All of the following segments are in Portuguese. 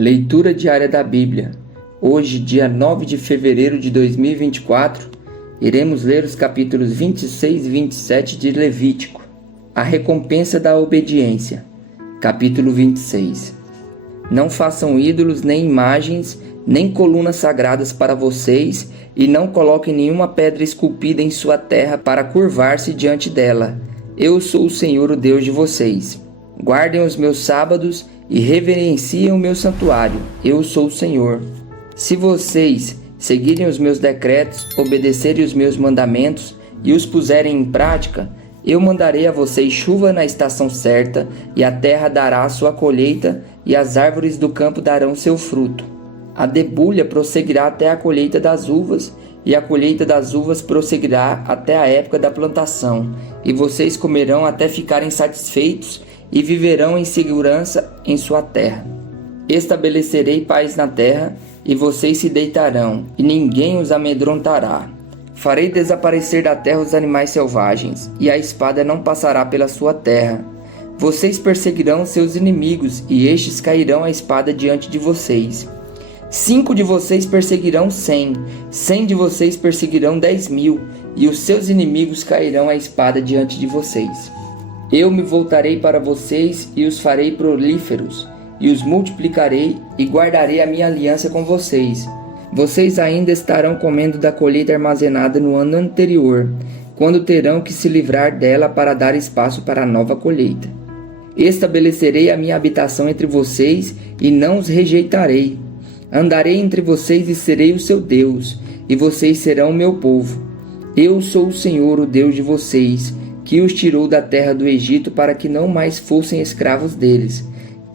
Leitura diária da Bíblia. Hoje, dia 9 de fevereiro de 2024, iremos ler os capítulos 26 e 27 de Levítico. A recompensa da obediência. Capítulo 26. Não façam ídolos, nem imagens, nem colunas sagradas para vocês, e não coloquem nenhuma pedra esculpida em sua terra para curvar-se diante dela. Eu sou o Senhor, o Deus de vocês. Guardem os meus sábados e reverenciem o meu santuário. Eu sou o Senhor. Se vocês seguirem os meus decretos, obedecerem os meus mandamentos e os puserem em prática, eu mandarei a vocês chuva na estação certa, e a terra dará a sua colheita, e as árvores do campo darão seu fruto. A debulha prosseguirá até a colheita das uvas, e a colheita das uvas prosseguirá até a época da plantação, e vocês comerão até ficarem satisfeitos e viverão em segurança em sua terra. Estabelecerei paz na terra, e vocês se deitarão, e ninguém os amedrontará. Farei desaparecer da terra os animais selvagens, e a espada não passará pela sua terra. Vocês perseguirão seus inimigos, e estes cairão a espada diante de vocês. 5 de vocês perseguirão 100, 100 de vocês perseguirão 10.000, e os seus inimigos cairão a espada diante de vocês. Eu me voltarei para vocês e os farei prolíferos, e os multiplicarei e guardarei a minha aliança com vocês. Vocês ainda estarão comendo da colheita armazenada no ano anterior, quando terão que se livrar dela para dar espaço para a nova colheita. Estabelecerei a minha habitação entre vocês e não os rejeitarei. Andarei entre vocês e serei o seu Deus, e vocês serão o meu povo. Eu sou o Senhor, o Deus de vocês, que os tirou da terra do Egito para que não mais fossem escravos deles.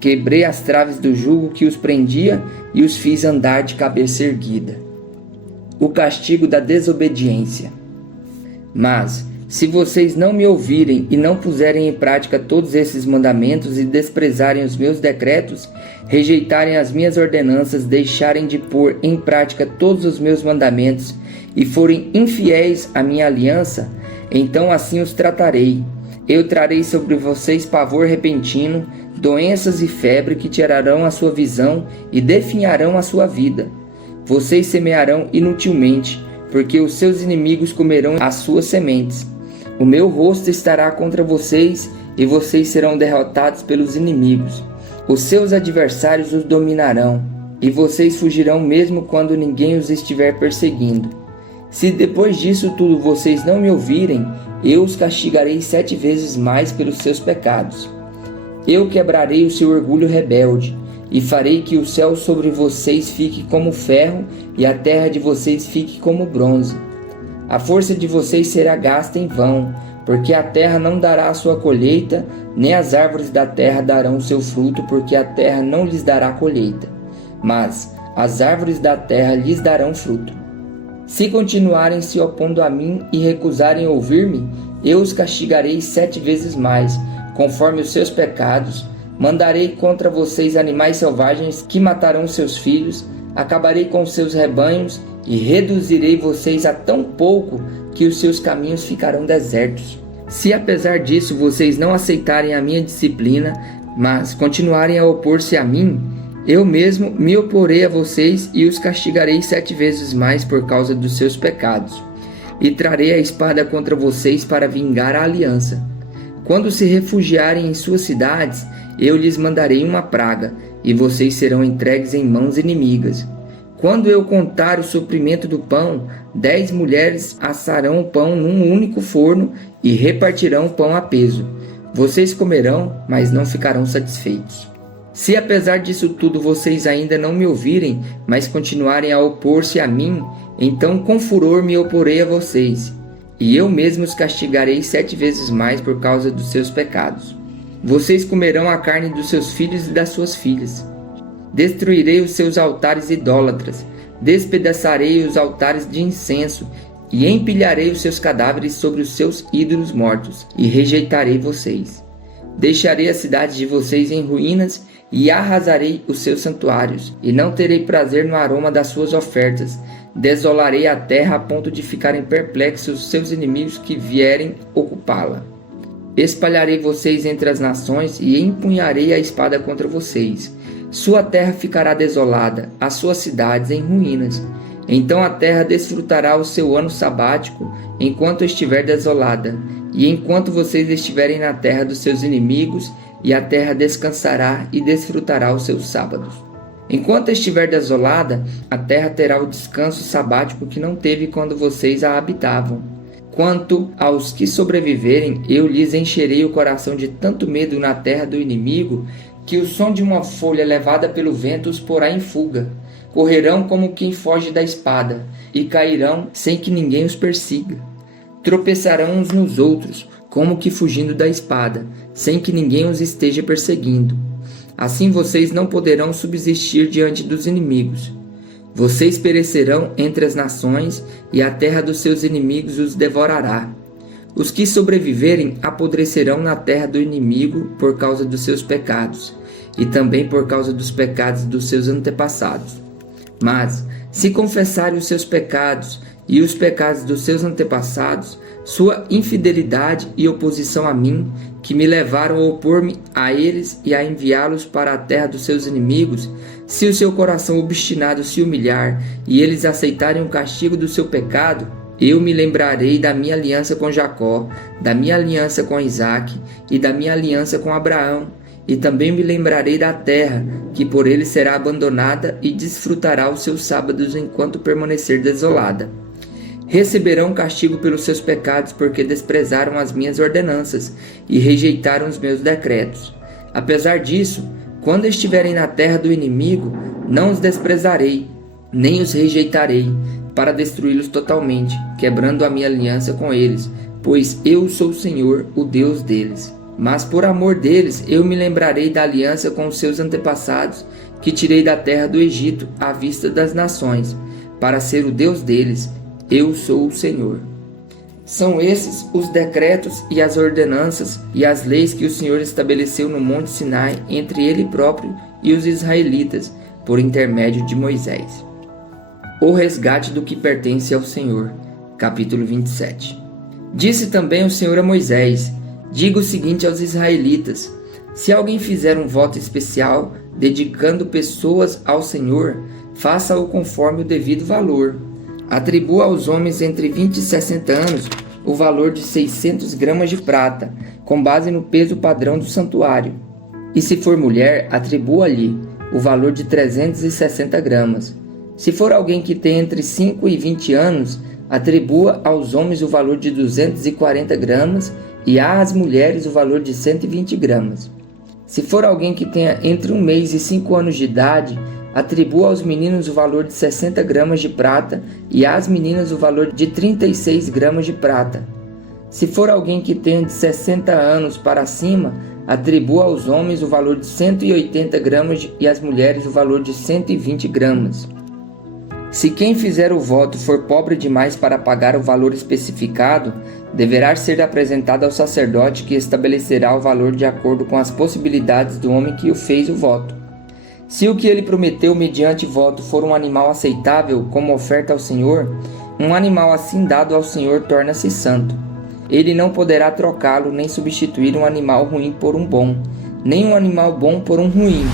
Quebrei as traves do jugo que os prendia e os fiz andar de cabeça erguida. O castigo da desobediência. Mas, se vocês não me ouvirem e não puserem em prática todos esses mandamentos e desprezarem os meus decretos, rejeitarem as minhas ordenanças, deixarem de pôr em prática todos os meus mandamentos e forem infiéis à minha aliança, então assim os tratarei. Eu trarei sobre vocês pavor repentino, doenças e febre que tirarão a sua visão e definharão a sua vida. Vocês semearão inutilmente, porque os seus inimigos comerão as suas sementes. O meu rosto estará contra vocês, e vocês serão derrotados pelos inimigos. Os seus adversários os dominarão, e vocês fugirão mesmo quando ninguém os estiver perseguindo. Se depois disso tudo vocês não me ouvirem, eu os castigarei 7 vezes mais pelos seus pecados. Eu quebrarei o seu orgulho rebelde, e farei que o céu sobre vocês fique como ferro, e a terra de vocês fique como bronze. A força de vocês será gasta em vão, porque a terra não dará a sua colheita, nem as árvores da terra darão o seu fruto, porque a terra não lhes dará colheita. Mas as árvores da terra lhes darão fruto. Se continuarem se opondo a mim e recusarem ouvir-me, eu os castigarei 7 vezes mais, conforme os seus pecados. Mandarei contra vocês animais selvagens que matarão seus filhos, acabarei com seus rebanhos e reduzirei vocês a tão pouco que os seus caminhos ficarão desertos. Se apesar disso vocês não aceitarem a minha disciplina, mas continuarem a opor-se a mim, eu mesmo me oporei a vocês e os castigarei 7 vezes mais por causa dos seus pecados. E trarei a espada contra vocês para vingar a aliança. Quando se refugiarem em suas cidades, eu lhes mandarei uma praga, e vocês serão entregues em mãos inimigas. Quando eu contar o suprimento do pão, 10 mulheres assarão o pão num único forno e repartirão o pão a peso. Vocês comerão, mas não ficarão satisfeitos. Se apesar disso tudo vocês ainda não me ouvirem, mas continuarem a opor-se a mim, então com furor me oporei a vocês, e eu mesmo os castigarei 7 vezes mais por causa dos seus pecados. Vocês comerão a carne dos seus filhos e das suas filhas. Destruirei os seus altares idólatras, despedaçarei os altares de incenso, e empilharei os seus cadáveres sobre os seus ídolos mortos, e rejeitarei vocês. Deixarei as cidades de vocês em ruínas, e arrasarei os seus santuários, e não terei prazer no aroma das suas ofertas. Desolarei a terra a ponto de ficarem perplexos os seus inimigos que vierem ocupá-la. Espalharei vocês entre as nações e empunharei a espada contra vocês. Sua terra ficará desolada, as suas cidades em ruínas. Então a terra desfrutará o seu ano sabático enquanto estiver desolada, e enquanto vocês estiverem na terra dos seus inimigos, e a terra descansará e desfrutará os seus sábados. Enquanto estiver desolada, a terra terá o descanso sabático que não teve quando vocês a habitavam. Quanto aos que sobreviverem, eu lhes encherei o coração de tanto medo na terra do inimigo, que o som de uma folha levada pelo vento os porá em fuga. Correrão como quem foge da espada, e cairão sem que ninguém os persiga. Tropeçarão uns nos outros, como que fugindo da espada, sem que ninguém os esteja perseguindo. Assim vocês não poderão subsistir diante dos inimigos. Vocês perecerão entre as nações, e a terra dos seus inimigos os devorará. Os que sobreviverem apodrecerão na terra do inimigo por causa dos seus pecados, e também por causa dos pecados dos seus antepassados. Mas, se confessarem os seus pecados e os pecados dos seus antepassados, sua infidelidade e oposição a mim, que me levaram a opor-me a eles e a enviá-los para a terra dos seus inimigos, se o seu coração obstinado se humilhar e eles aceitarem o castigo do seu pecado, eu me lembrarei da minha aliança com Jacó, da minha aliança com Isaque e da minha aliança com Abraão, e também me lembrarei da terra, que por ele será abandonada e desfrutará os seus sábados enquanto permanecer desolada. Receberão castigo pelos seus pecados, porque desprezaram as minhas ordenanças e rejeitaram os meus decretos. Apesar disso, quando estiverem na terra do inimigo, não os desprezarei, nem os rejeitarei, para destruí-los totalmente, quebrando a minha aliança com eles, pois eu sou o Senhor, o Deus deles. Mas por amor deles, eu me lembrarei da aliança com os seus antepassados, que tirei da terra do Egito à vista das nações, para ser o Deus deles. Eu sou o Senhor. São esses os decretos e as ordenanças e as leis que o Senhor estabeleceu no Monte Sinai entre ele próprio e os israelitas, por intermédio de Moisés. O resgate do que pertence ao Senhor. Capítulo 27. Disse também o Senhor a Moisés: diga o seguinte aos israelitas: se alguém fizer um voto especial, dedicando pessoas ao Senhor, faça-o conforme o devido valor. Atribua aos homens entre 20 e 60 anos o valor de 600 gramas de prata, com base no peso padrão do santuário. E se for mulher, atribua-lhe o valor de 360 gramas. Se for alguém que tem entre 5 e 20 anos, atribua aos homens o valor de 240 gramas e às mulheres o valor de 120 gramas. Se for alguém que tenha entre 1 mês e 5 anos de idade, atribua aos meninos o valor de 60 gramas de prata e às meninas o valor de 36 gramas de prata. Se for alguém que tenha de 60 anos para cima, atribua aos homens o valor de 180 gramas e às mulheres o valor de 120 gramas. Se quem fizer o voto for pobre demais para pagar o valor especificado, deverá ser apresentado ao sacerdote, que estabelecerá o valor de acordo com as possibilidades do homem que o fez o voto. Se o que ele prometeu mediante voto for um animal aceitável como oferta ao Senhor, um animal assim dado ao Senhor torna-se santo. Ele não poderá trocá-lo nem substituir um animal ruim por um bom, nem um animal bom por um ruim.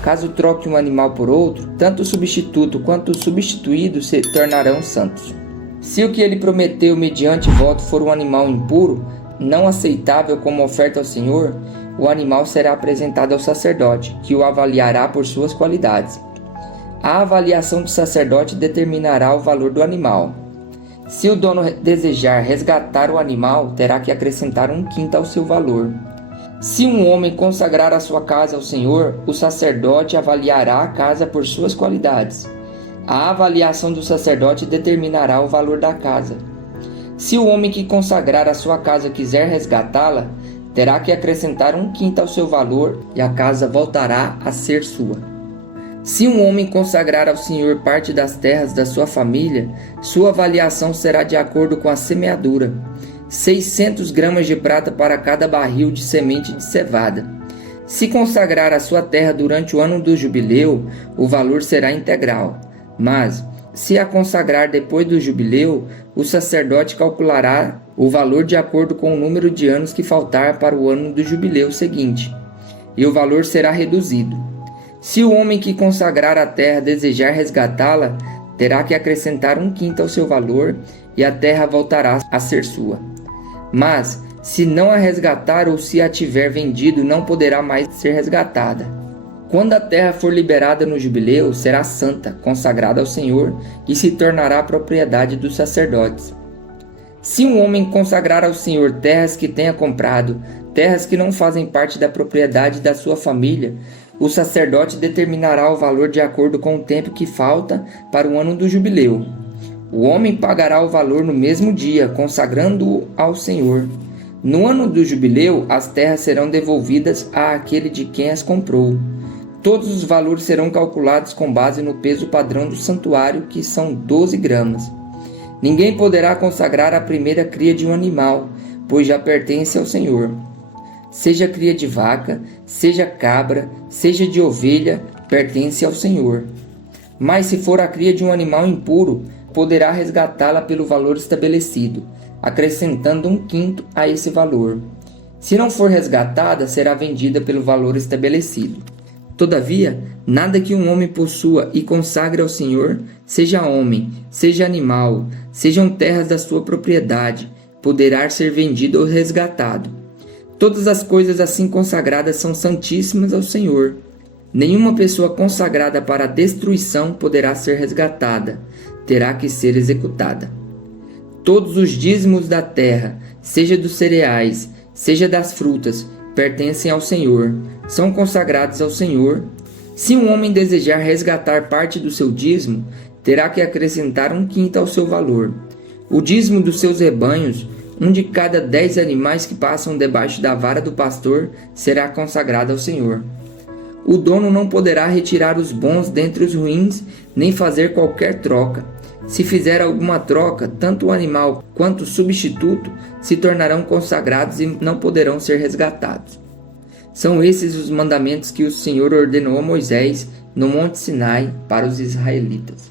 Caso troque um animal por outro, tanto o substituto quanto o substituído se tornarão santos. Se o que ele prometeu mediante voto for um animal impuro, não aceitável como oferta ao Senhor, o animal será apresentado ao sacerdote, que o avaliará por suas qualidades. A avaliação do sacerdote determinará o valor do animal. Se o dono desejar resgatar o animal, terá que acrescentar 1/5 ao seu valor. Se um homem consagrar a sua casa ao Senhor, o sacerdote avaliará a casa por suas qualidades. A avaliação do sacerdote determinará o valor da casa. Se o homem que consagrar a sua casa quiser resgatá-la, terá que acrescentar 1/5 ao seu valor e a casa voltará a ser sua. Se um homem consagrar ao Senhor parte das terras da sua família, sua avaliação será de acordo com a semeadura: 600 gramas de prata para cada barril de semente de cevada. Se consagrar a sua terra durante o ano do jubileu, o valor será integral. Mas, se a consagrar depois do jubileu, o sacerdote calculará o valor de acordo com o número de anos que faltar para o ano do jubileu seguinte, e o valor será reduzido. Se o homem que consagrar a terra desejar resgatá-la, terá que acrescentar 1/5 ao seu valor, e a terra voltará a ser sua. Mas, se não a resgatar ou se a tiver vendido, não poderá mais ser resgatada. Quando a terra for liberada no jubileu, será santa, consagrada ao Senhor, e se tornará propriedade dos sacerdotes. Se um homem consagrar ao Senhor terras que tenha comprado, terras que não fazem parte da propriedade da sua família, o sacerdote determinará o valor de acordo com o tempo que falta para o ano do jubileu. O homem pagará o valor no mesmo dia, consagrando-o ao Senhor. No ano do jubileu, as terras serão devolvidas àquele de quem as comprou. Todos os valores serão calculados com base no peso padrão do santuário, que são 12 gramas. Ninguém poderá consagrar a primeira cria de um animal, pois já pertence ao Senhor. Seja cria de vaca, seja cabra, seja de ovelha, pertence ao Senhor. Mas se for a cria de um animal impuro, poderá resgatá-la pelo valor estabelecido, acrescentando 1/5 a esse valor. Se não for resgatada, será vendida pelo valor estabelecido. Todavia, nada que um homem possua e consagre ao Senhor, seja homem, seja animal, sejam terras da sua propriedade, poderá ser vendido ou resgatado. Todas as coisas assim consagradas são santíssimas ao Senhor. Nenhuma pessoa consagrada para a destruição poderá ser resgatada, terá que ser executada. Todos os dízimos da terra, seja dos cereais, seja das frutas, pertencem ao Senhor, são consagrados ao Senhor. Se um homem desejar resgatar parte do seu dízimo, terá que acrescentar 1/5 ao seu valor. O dízimo dos seus rebanhos, 1 de cada 10 animais que passam debaixo da vara do pastor, será consagrado ao Senhor. O dono não poderá retirar os bons dentre os ruins, nem fazer qualquer troca. Se fizer alguma troca, tanto o animal quanto o substituto se tornarão consagrados e não poderão ser resgatados. São esses os mandamentos que o Senhor ordenou a Moisés no Monte Sinai para os israelitas.